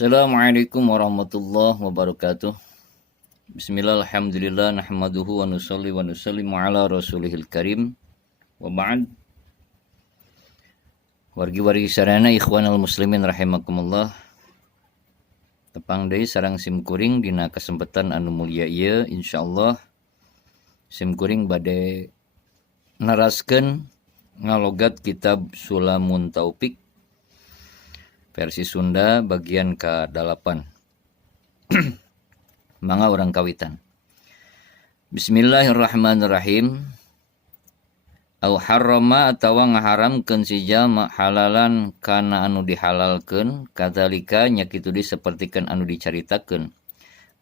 Assalamualaikum warahmatullahi wabarakatuh. Bismillah, alhamdulillah, nahmaduhu wa nusalli wa nusallimu ala rasulihil karim. Wa ba'd. Wargi-wargi sarana ikhwanal muslimin rahimakumullah. Tepang deui sareng simkuring dina kesempatan anu mulia ieu insyaallah simkuring bade naraskeun ngalogat kitab Sulamun Taufik versi Sunda bagian ke-8. Mangga urang kawitan. Bismillahirrahmanirrahim. Au harrama atawa ngaharamkeun si jalma halalan kana anu dihalalkeun, kadzalika nya kitu disapertikeun anu dicaritakeun.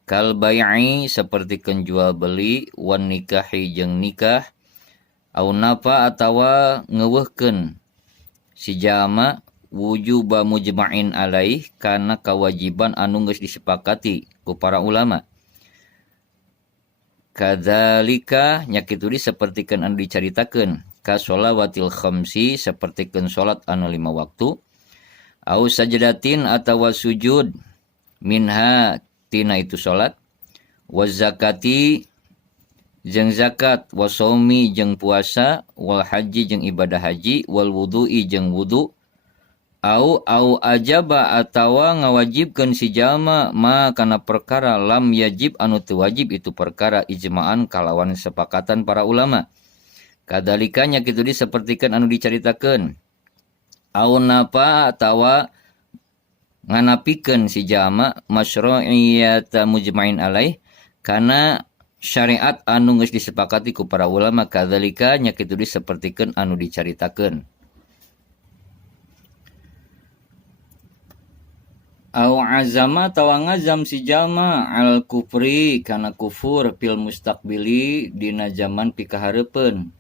Kal bai'i sapertikeun jual beli, wan nikahi jeung nikah, au nafa atawa ngeuweuhkeun si jalma wujuba mujma'in alaih kana kewajiban anu geus disepakati ku para ulama. Kadzalika nya kitu disapertikeun anu dicaritakeun ka sholawatil khamsi sapertikeun salat anu 5 waktu, au sajdatin atawa sujud minha tina itu salat, wa zakati jeung zakat, wa shaumi jeung puasa, wal haji jeung ibadah haji, wal wudu'i jeung wudu, au ajaba atawa ngawajibkeun si jalma ma kana perkara lam yajib anu teu wajib itu perkara ijma'an kalawan sepakatan para ulama. Kadzalika nya kitu disapertikeun anu dicaritakeun. Au napa atawa nganapikeun si jalma masyru'iyata mujma'in alaih kana syariat anu geus disepakati ku para ulama. Kadzalika nya kitu disapertikeun anu dicaritakeun. Au azama tawa ngazam si jalma al kufri kana kufur fil mustaqbili dina zaman pikahareupeun.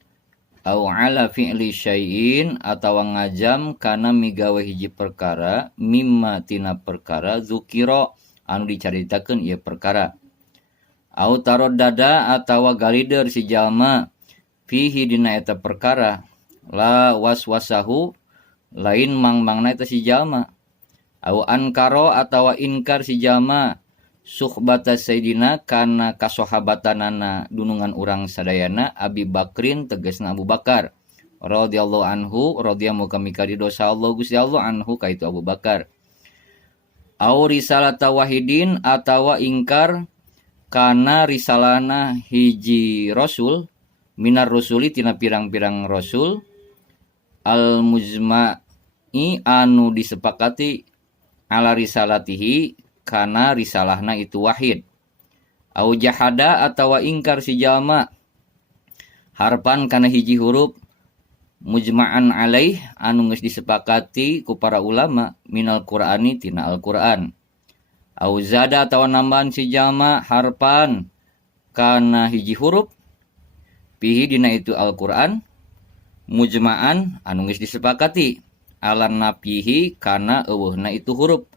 Au ala fi'li syai'in atawa ngajam kana migawe hiji perkara mimma tina perkara zukira anu dicaritakeun ieu perkara. Au taraddada atawa galideur si jalma fihi dina eta perkara la waswasahu lain mangmangna eta si jalma. Au ankaro atawa inkar si jalma suhbata sayyidina kana kasohabatanana dunungan urang sadayana Abi Bakrin tegasna Abu Bakar radhiyallahu anhu, radhiyallahu kami kadidosa Allah Gusti Allah anhu kaitu Abu Bakar. Au risalata wahidin atawa ingkar kana risalana hiji rasul minar rusuli tina pirang-pirang rasul al mujma'i anu disepakati ala risalatihi kana risalahna itu wahid. Au jahada atawa ingkar si jalma harpan kana hiji huruf mujma'an alaih anu geus disepakati ku para ulama minal qur'ani tina Al-Qur'an. Au zada atawa nambahan si jalma harpan kana hiji huruf pihi dina itu Al-Qur'an mujma'an anu geus disepakati alan napihi kana eueuhna itu huruf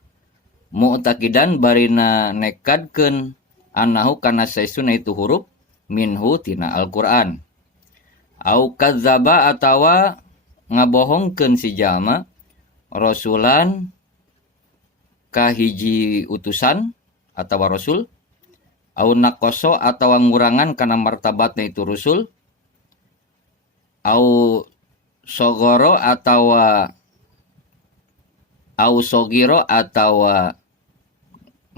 mu'taqidan barina nekadkeun annahu kana saesuna itu huruf minhu tina Al-Qur'an. Au kadzaba atawa ngabohongkeun si jalma rasulan ka hiji utusan atawa rasul, au naqoso atawa ngurangan kana martabatna itu rasul, au sogoro atawa au sogiro atawa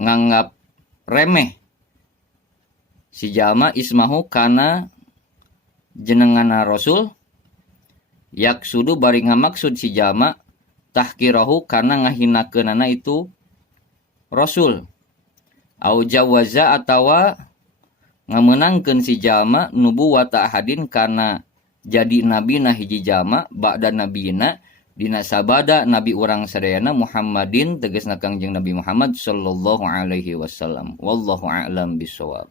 nganggap remeh si jalma ismahu kana jenengana rasul, yaksudu bari ngamaksud si jalma tahkirahu kana ngahinakeunana itu rasul, au jawaza atawa ngamenangkeun si jalma nubuwata ahadin kana jadi nabi na hiji jalma ba'da nabiyina dina sabada nabi urang sadayana Muhammadin tegasna Kangjeng Nabi Muhammad sallallahu alaihi wasallam. Wallahu a'lam bishawab.